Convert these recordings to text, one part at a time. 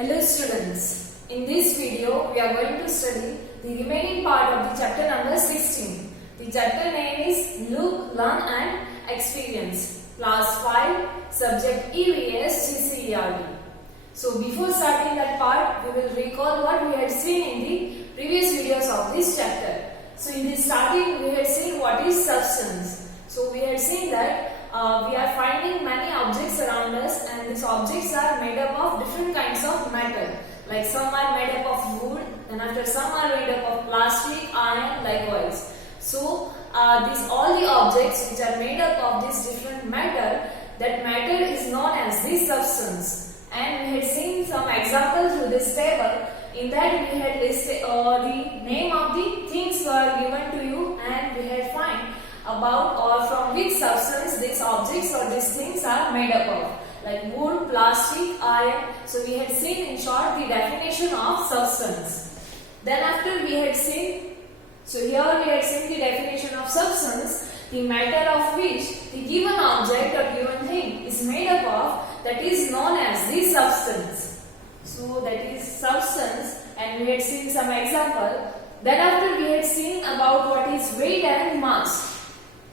Hello students, in this video we are going to study the remaining part of the chapter number 16. The chapter name is Look, Learn and Experience, Class 5, Subject EVS GCERT. So before starting that part, we will recall what we had seen in the previous videos of this chapter. So in the starting we had seen what is substance. So we had seen that we are finding many objects around us, and these objects are made up of different kinds of metal. Like some are made up of wood, and after some are made up of plastic, iron, likewise. So all the objects which are made up of this different metal, that metal is known as the substance. And we had seen some examples through this table. In that we had listed the name of the things were given to you, and we had find about or from which substance these objects or these things are made up of, like wood, plastic, iron. So we had seen in short the definition of substance. Then after we had seen, so here we had seen the definition of substance, the matter of which the given object or given thing is made up of, that is known as the substance. So that is substance, and we had seen some example. Then after we had seen about what is weight and mass.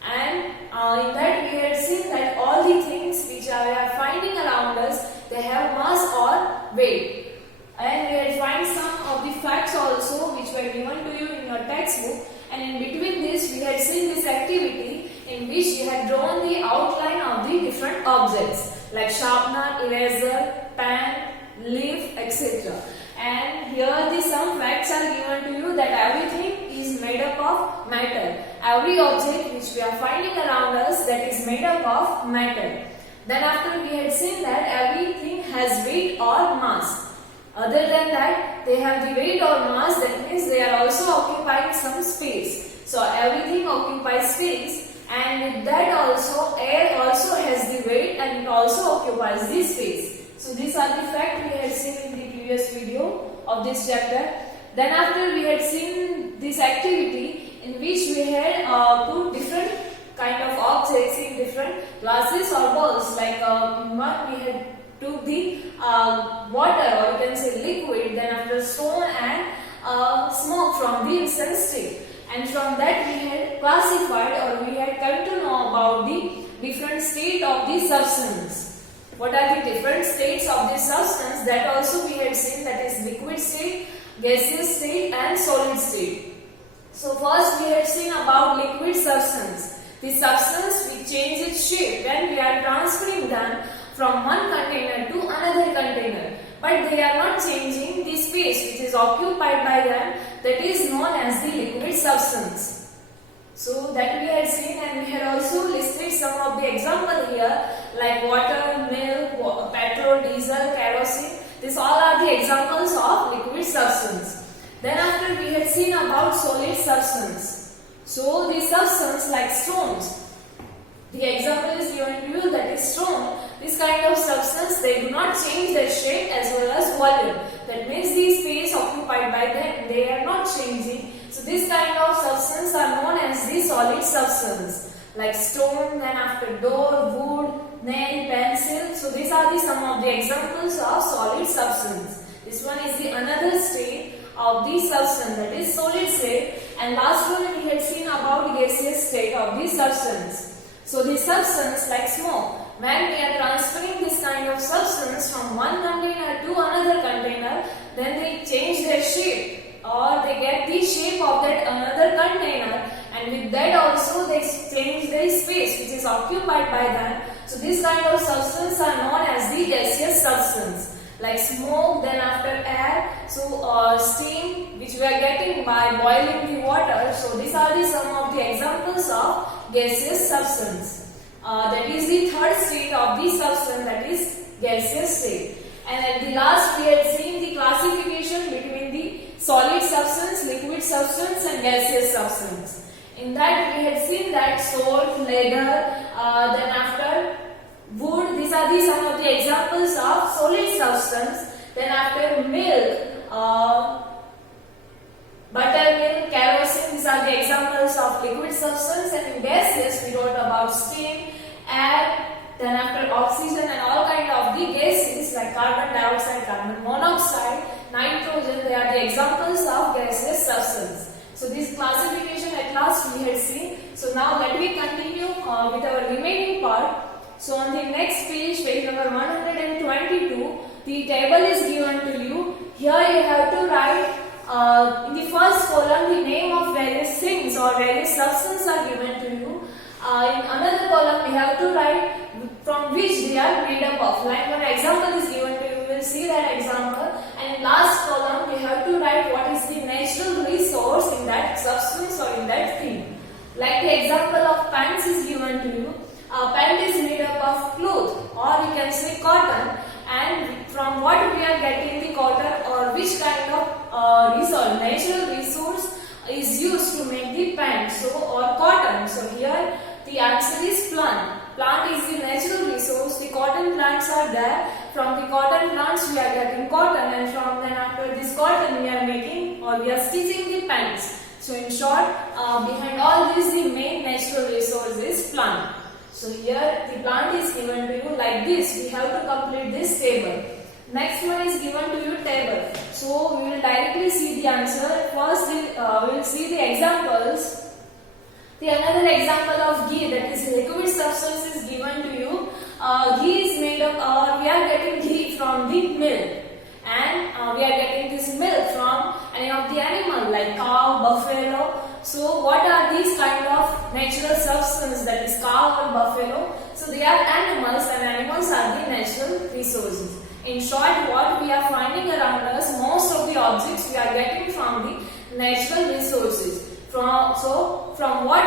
And in that we had seen that all the things which we are finding around us, they have mass or weight. And we had find some of the facts also which were given to you in your textbook. And in between this we had seen this activity in which you had drawn the outline of the different objects like sharpener, eraser, pen, leaf, etc. And here some facts are given to you that everything is made up of metal. Every object which we are finding around us, that is made up of metal. Then after we had seen that everything has weight or mass. Other than that, they have the weight or mass, that means they are also occupying some space. So everything occupies space, and with that also air also has the weight and it also occupies the space. So these are the facts we had seen in the previous video of this chapter. Then after we had seen this activity in which we had put different kind of objects in different glasses or bowls. Like one we had took the water, or you can say liquid, then after stone and smoke from the incense stick. And from that we had classified, or we had come to know about the different state of the substance. What are the different states of this substance? That also we had seen, that is liquid state, gaseous state and solid state. So first we had seen about liquid substance. The substance which changes its shape when we are transferring them from one container to another container. But they are not changing the space which is occupied by them, that is known as the liquid substance. So that we had seen, and we had also listed some of the examples here like water, milk, petrol, diesel, kerosene. These all are the examples of liquid substance. Then after we had seen about solid substance. So the substance like stones. The example is given to you, that is stone. This kind of substance, they do not change their shape as well as volume. That means the space occupied by them, they are not changing. So this kind of substance are known as the solid substance. Like stone, then after door, wood, nail, pencil. So these are some of the examples of solid substance. This one is the another state of the substance, that is solid state. And last one we had seen about gaseous state of the substance. So the substance like smoke, when we are transferring this kind of substance from one container to another container, then they change their shape, or they get the shape of that another container, and with that also they change their space which is occupied by them. So this kind of substance are known as the gaseous substance. Like smoke, then after air, so steam which we are getting by boiling the water. So these are some of the examples of gaseous substance. That is the third state of the substance, that is gaseous state. And at the last we had seen the classification between the solid substance, liquid substance and gaseous substance. In that we had seen that salt, leather, then after wood, these are some of the examples of solid substance. Then after milk, buttermilk, kerosene, these are the examples of liquid substance. And in gases we wrote about steam, air, then after oxygen and all kind of the gases like carbon dioxide, carbon monoxide. monoxide, nitrogen, they are the examples of gaseous substance. So this classification at last we had seen. So now let me continue with our remaining part. So on the next page, page number 122, the table is given to you. Here you have to write in the first column the name of various things or various substances are given to you. In another column we have to write from which they are made up of. Like one example is given to you, we will see that example. And in last column we have to write what is the natural resource in that substance or in that thing. Like the example of pants is given to you. Pant is made up of cloth or we can say cotton, and from what we are getting the cotton or which kind of resource, natural resource is used to make the pant or cotton. So here the answer is plant. Plant is the natural resource. The cotton plants are there. From the cotton plants we are getting cotton, and from then after this cotton we are making or we are stitching the pants. So in short, behind all this the main natural resource is plant. So here the plant is given to you like this. We have to complete this table. Next one is given to you table. So we will directly see the answer. First we will see the examples. The another example of ghee, that is liquid substance, is given to you. Ghee is made up, or we are getting ghee from the milk, and we are getting this milk from any of the animal like cow, buffalo. So what are these kind of natural substances, that is cow or buffalo? So they are animals, and animals are the natural resources. In short, what we are finding around us, most of the objects we are getting from the natural resources. From what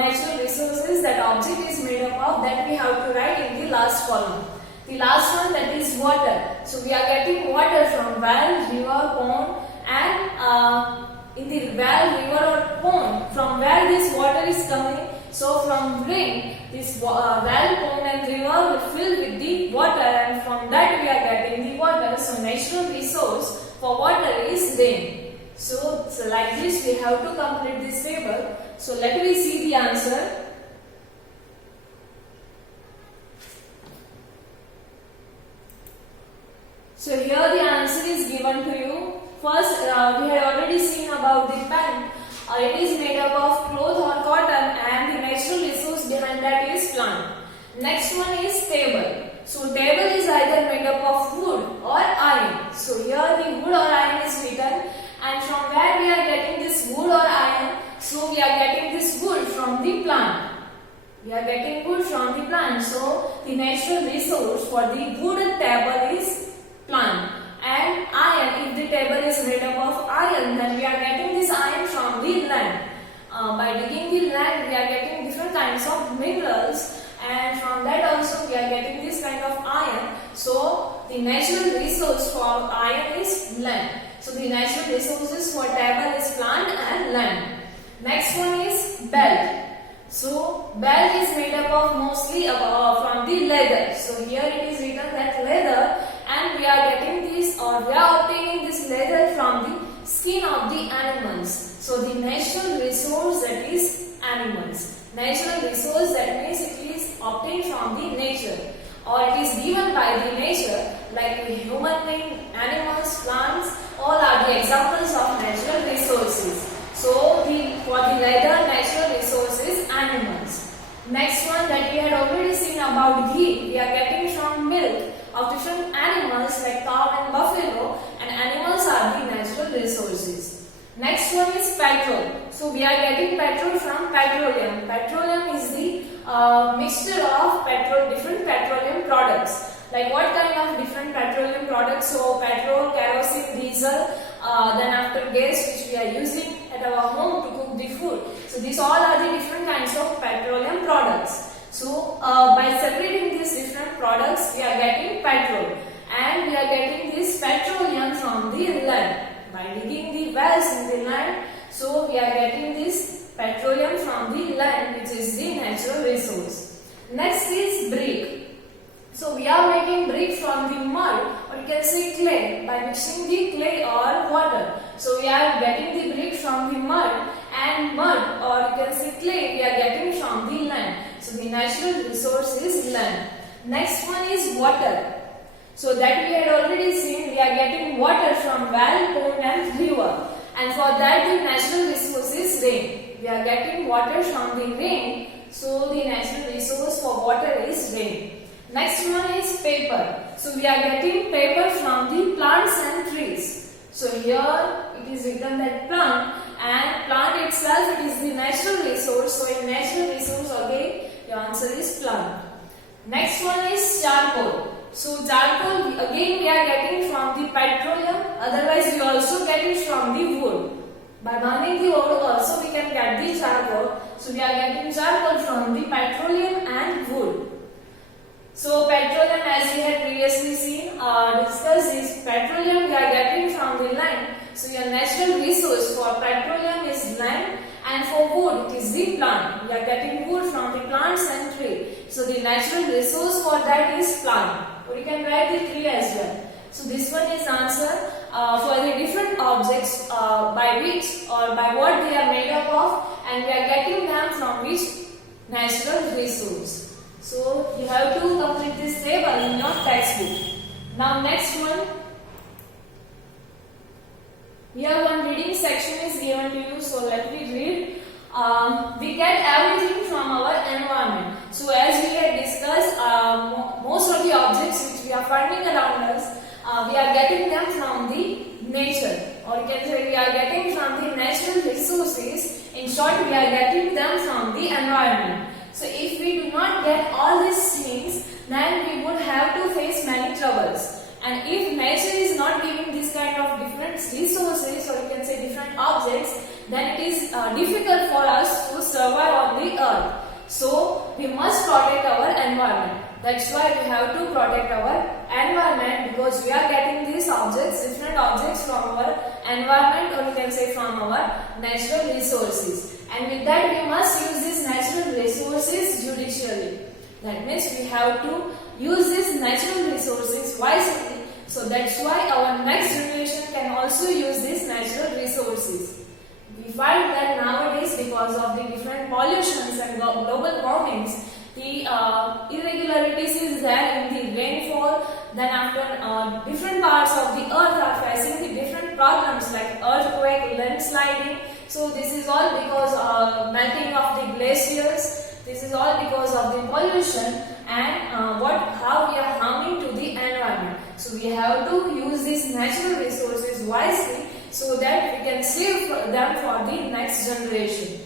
natural resources that object is made up of, that we have to write in the last column. The last one, that is water. So we are getting water from well, river, pond, and in the well, river or pond, from where this water is coming. So from rain, this well, pond and river will fill with the water, and from that we are getting the water. So natural resource for water is rain. So like this we have to complete this table. So let me see the answer. So here the answer is given to you. First, we had already seen about the pen. It is made up of cloth or cotton, and the natural resource behind that is plant. Next one is table. So table is either made up of wood or iron. So here the wood or iron is written, and from where we are getting this wood or iron? So we are getting this wood from the plant. We are getting wood from the plant. So the natural resource for the wooden table is plant. And iron, if the table is made up of iron, then we are getting this iron from the land. By digging the land, we are getting different kinds of minerals, and from that also we are getting this kind of iron. So the natural resource for iron is land. So the natural resources for table is plant and land. Next one is belt. So belt is made up of mostly from the leather. So here it is written that leather, and we are getting this, or we are obtaining this leather from the skin of the animals. So the natural resource, that is animals. Natural resource, that means it is obtained from the nature, or it is given by the nature, like the human being, animals, plants, all are the examples of natural resources. So for the leather, natural resources, animals. Next one, that we had already seen about ghee, we are getting from milk of different animals like cow and buffalo, and animals are the natural resources. Next one is petrol. So we are getting petrol from petroleum. Petroleum is the mixture of different petroleum products. Like what kind of different petroleum products? So petrol, kerosene, diesel, then after gas, which we are using at our home to cook the food. So these all are the different kinds of petroleum products. So by separating these different products, we are getting petrol, and we are getting this petroleum from the land. By digging the wells in the land, so we are getting this petroleum from the land, which is the natural resource. Next is brick. So we are making brick from the mud, or you can say clay, by mixing the clay or water. So we are getting the brick from the mud, and mud, or you can say clay, we are getting from the land. So the natural resource is land. Next one is water. So that we had already seen, we are getting water from well, pond and river. And for that the natural resource is rain. We are getting water from the rain. So the natural resource for water is rain. Next one is paper. So we are getting paper from the plants and trees. So here it is written that plant, and plant itself it is the natural resource. So in natural resource again your answer is plant. Next one is charcoal. So charcoal again we are getting from the petroleum, otherwise we also get it from the wood. By burning the wood also we can get the charcoal. So we are getting charcoal from the petroleum and wood. So petroleum, as we had previously seen discussed, is petroleum we are getting from the land. So your natural resource for petroleum is land, and for wood it is the plant. We are getting wood from the plants and tree. So the natural resource for that is plant. Or you can write the tree as well. So this one is answer for the different objects by which or by what they are made up of, and we are getting them from which natural resource. So you have to complete this table in your textbook. Now next one. Here one reading section is given to you. So let me read. We get everything from our environment. So as we had discussed, most of the objects which we are finding around us, we are getting them from the nature, or you can say we are getting from the natural resources. In short, we are getting them from the environment. So if we do not get all these things, then we would have to face many troubles. And if nature is not giving this kind of different resources, or you can say different objects, then it is difficult for us to survive on the earth. So we must protect our environment. That's why we have to protect our environment, because we are getting these objects, different objects from our environment, or you can say from our natural resources. And with that we must use these natural resources judicially. That means we have to use these natural resources wisely. So that's why our next generation can also use these natural resources. We find that nowadays, because of the different pollutions and global warmings, the irregularities is there in the rainfall. Then after different parts of the earth are facing the different problems like earthquake, landsliding. So this is all because of melting of the glaciers. This is all because of the pollution and how we are harming to the environment. So we have to use these natural resources wisely, so that we can save them for the next generation.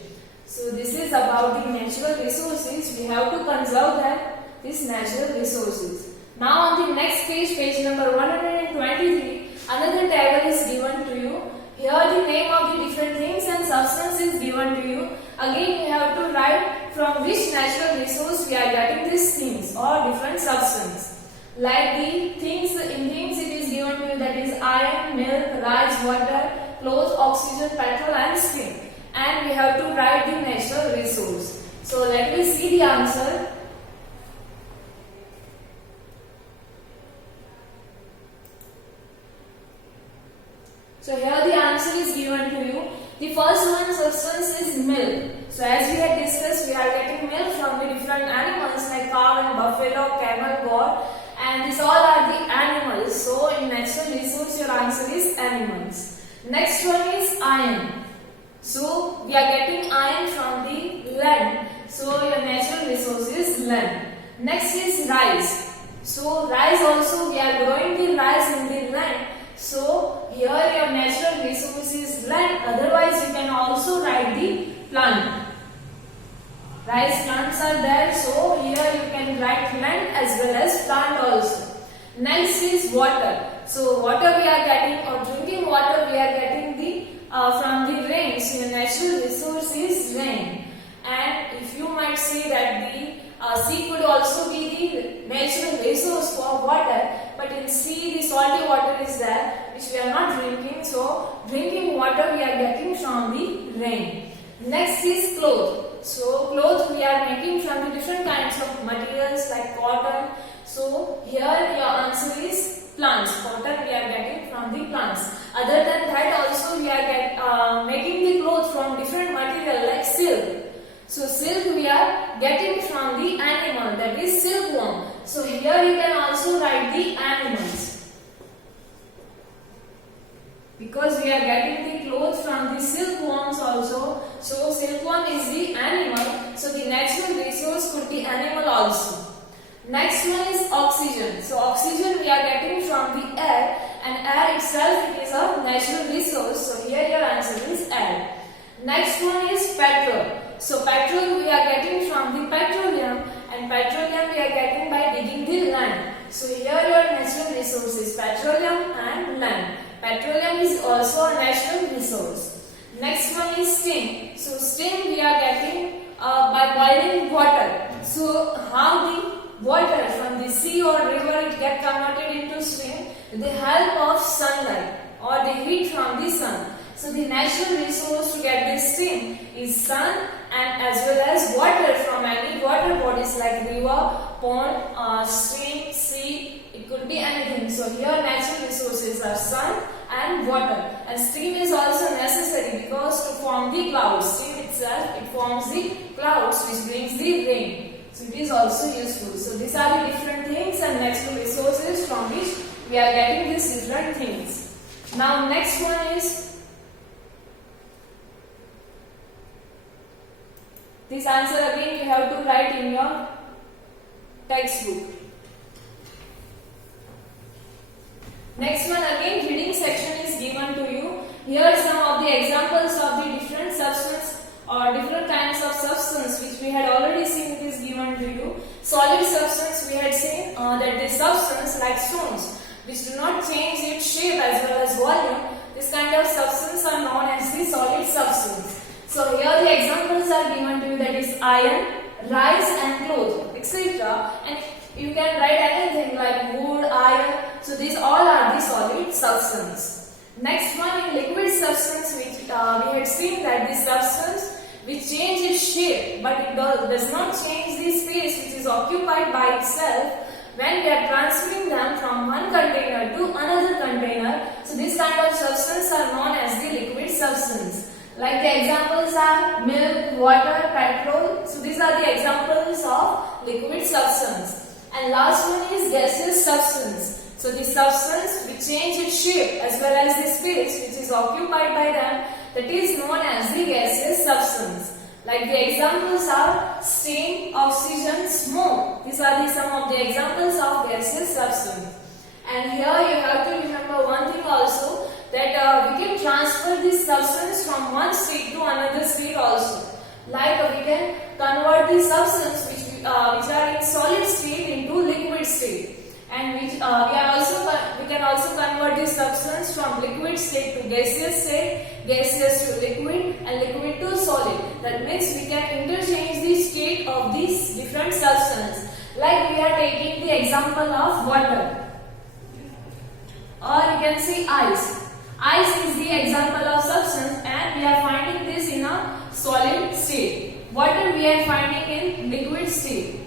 So this is about the natural resources. We have to conserve them, these natural resources. Now on the next page, page number 123, another table is given to you. Here the name of the different things and substances is given to you. Again you have to write from which natural resource we are getting these things or different substance. Like the things, in things it is given to you, that is iron, milk, rice, water, clothes, oxygen, petrol and skin. And we have to write the natural resource. So let me see the answer. So here the answer is given to you. The first one substance is milk. So as we had discussed, we are getting milk from the different animals like cow and buffalo, camel, goat, and these all are the animals. So in natural resource your answer is animals. Next one is iron. So we are getting iron from the land. So your natural resource is land. Next is rice. So rice also we are growing the rice in the land. So here your natural resource is land. Otherwise you can also write the plant. Rice plants are there. So here you can write land as well as plant also. Next is water. So water we are getting, or drinking water we are getting the from the rain. So your natural resource is rain. And if you might say that the sea could also be the natural resource for water, but in sea the salty water is there which we are not drinking. So drinking water we are getting from the rain. Next is cloth. So clothes we are making from the different kinds of materials like cotton. So here your answer is plants. Cotton we are getting from the plants. Other than that also we are making the clothes from different material like silk. So silk we are getting from the animal, that is silkworm. So here you can also write the animal. one is the animal. So the natural resource could be animal also. Next one is oxygen. So oxygen we are getting from the air, and air itself it is a natural resource. So here your answer is air. Next one is petrol. So petrol we are getting from the petroleum, and petroleum we are getting by digging the land. So here your natural resource is petroleum and land. Petroleum is also a natural resource. Next one is steam. So steam we are getting by boiling water. So how the water from the sea or river it get converted into steam? With the help of sunlight or the heat from the sun. So the natural resource to get this steam is sun, and as well as water from any water bodies like river, pond, stream, sea. It could be anything. So here natural resources are sun and water. And steam is also necessary because to form the clouds. Steam itself it forms the clouds which brings the rain. So it is also useful. So these are the different things and natural resources from which we are getting these different things. Now next one is this answer again you have to write in your textbook. Next one again reading section is given to you. Here some of the examples of the different substance or different kinds of substance which we had already seen it is given to you. Solid substance we had seen that the substance like stones which do not change its shape as well as volume. This kind of substance are known as the solid substance. So here the examples are given to you, that is iron, rice and cloth, etc. And you can write anything like wood, iron. So these all are the solid substance. Next one in liquid substance which we had seen that the substance which change its shape but it does not change the space which is occupied by itself when we are transferring them from one container to another container. So this kind of substance are known as the liquid substance. Like the examples are milk, water, petrol. So these are the examples of liquid substance. And last one is gaseous substance. So the substance which change its shape as well as the space which is occupied by them, that is known as the gaseous substance. Like the examples are steam, oxygen, smoke. These are some of the examples of gaseous substance. And here you have to remember one thing also, that we can transfer this substance from one state to another state also. Like we can convert the substance which are in solid state into liquid state, and which we can also convert this substance from liquid state to gaseous state, gaseous to liquid, and liquid to solid. That means we can interchange the state of these different substances. Like we are taking the example of water, or you can see ice. Ice is the example of substance, and we are finding this in a solid state. Water we are finding in liquid state,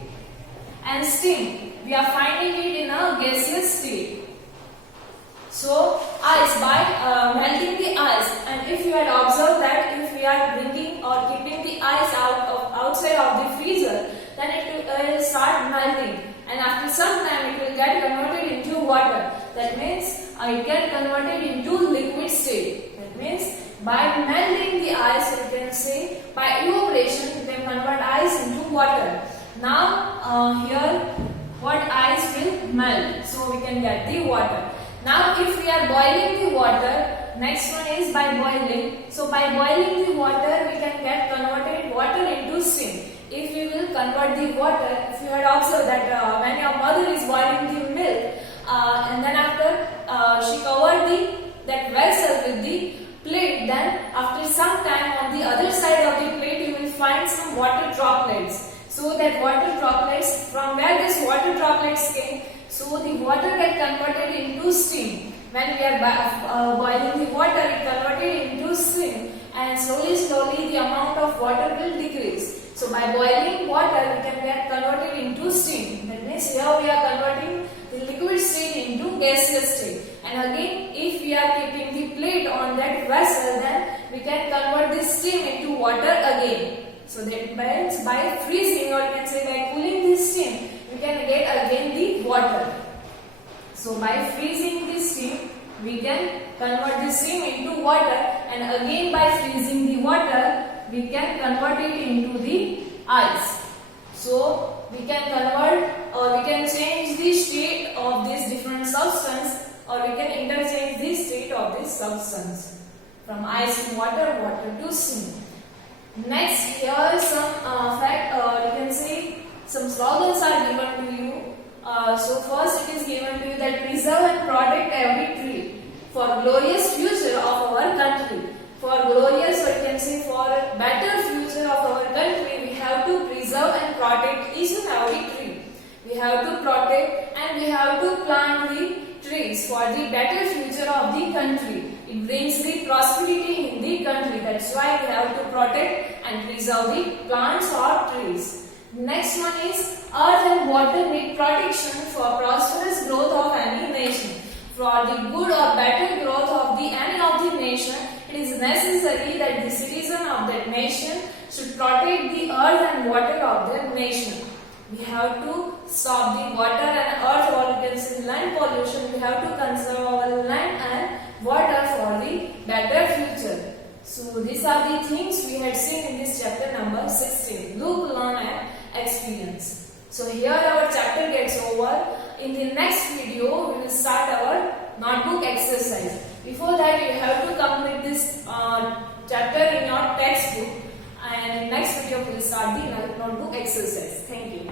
and steam we are finding it in a gaseous state. So ice, by melting the ice, and if you had observed that if we are bringing or keeping the ice outside of the freezer, then it will start melting, and after some time it will get converted into water. That means it get converted into liquid state. That means by melting the ice, you can say by evaporation you can convert ice into water. Now here what ice will melt, so we can get the water. Now if we are boiling the water, next one is by boiling. So by boiling the water we can get converted water into steam. If we will convert the water, if you had observed that when your mother is boiling the milk, and then after she covered that vessel with the plate, then after some time on the other side of the plate you will find some water droplets. So that water droplets, from where this water droplets came, so the water get converted into steam. When we are boiling the water, it converted into steam, and slowly the amount of water will decrease. So by boiling water, we can get converted into steam. That means here we are converting the liquid state into gaseous state. And again, if we are keeping the plate on that vessel, then we can convert this steam into water again. So that means by freezing, or you can say by cooling this steam, we can get again the water. So by freezing this steam, we can convert the steam into water, and again by freezing the water, we can convert it into the ice. So we can convert or we can change the state of this different substance, or we can interchange the state of this substance from ice to water, water to steam. Next, here is some fact, you can say some slogans are given to you. So first it is given to you that preserve and protect every tree for glorious future of our country. For glorious, or you can say for better future of our country, we have to preserve and protect each and every tree. We have to protect and we have to plant the trees for the better future of the country. It brings the prosperity in the country. That's why we have to protect and preserve the plants or trees. Next one is earth and water need protection for prosperous growth of any nation. For the good or better growth of any of the nation, it is necessary that the citizen of that nation should protect the earth and water of their nation. We have to stop the water and earth, or you can say land pollution. We have to conserve our land and water for the better future. So these are the things we had seen in this chapter number 16. Look, learn and experience. So here our chapter gets over. In the next video, we will start our notebook exercise. Before that, you have to complete this chapter in your textbook. And in next video, we will start the notebook exercise. Thank you.